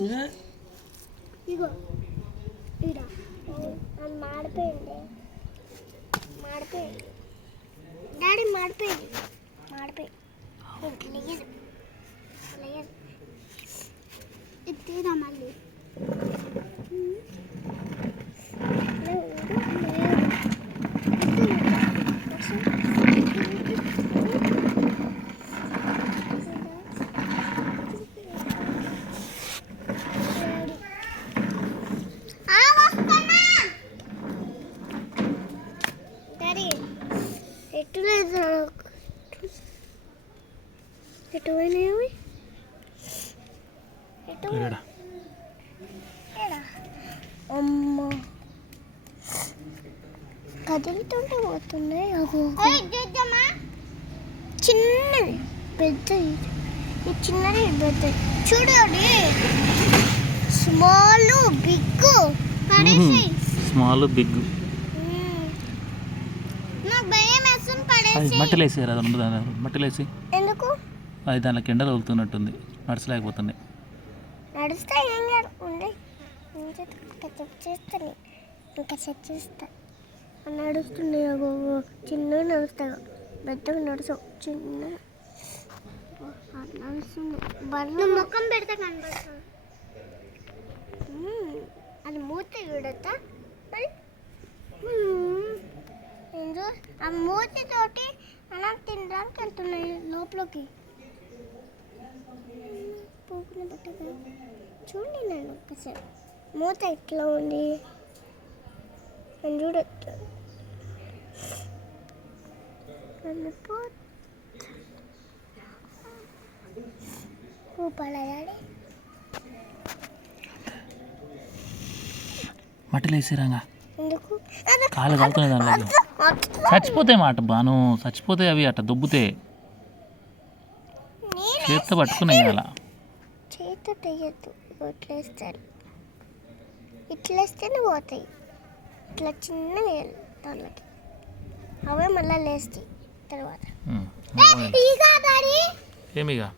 ఇగో ఇడ అది మాడిపోయింది డాడీ మాడిపోయింది లేదు ఇది తీరా మళ్ళీ అమ్మో కదులుతుంటే పోతున్నాయి చిన్నది పెద్దది చిన్నది పెద్దది చూడండి స్మాల్ బిగ్ స్మాల్ బిగ్ నాకు భయం వేస్తుంది పడేసి మట్టిలో వేసారు అది ఉండదు మట్టిలో వేసి ఎందుకు అది దానిలో కింద తగులుతున్నట్టుంది నడచలేకపోతుంది నడుస్తా ఏం కాదు ఉండే చేస్తాను ఇంకా సెట్ చేస్తా నడుస్తుంది చిన్నగా నడుస్తాను పెద్దగా నడుస్తావు చిన్నగా నడుస్తుంది బర్రె ముఖం పెడితే కనబడుతుంది అది మూత చూడతా మరి ఆ మూతితోటి అలా తినడానికి వెళ్తున్నాయి లోపలికి పోకున్న బట్టగా చూడండి నేను ఒకసారి మూత ఎట్లా ఉంది అని చూడొచ్చు ఊపాలి మట్టిలో వేసిరాగా ఎందుకు కాలు కాలుతున్నాయి దానిలో చచ్చిపోతాయి మాట బాను చచ్చిపోతాయి అవి అట్ట దుబ్బుతే చేతితో పట్టుకున్నాయి అలా చేతితో తెయ్యద్దు ఇట్లా వేస్తారు ఇట్లా వేస్తేనే పోతాయి ఇట్లా చిన్నగా వేయాలి దానిలోకి అవే మళ్ళీ లేస్తాయి తర్వాత ఏమిగా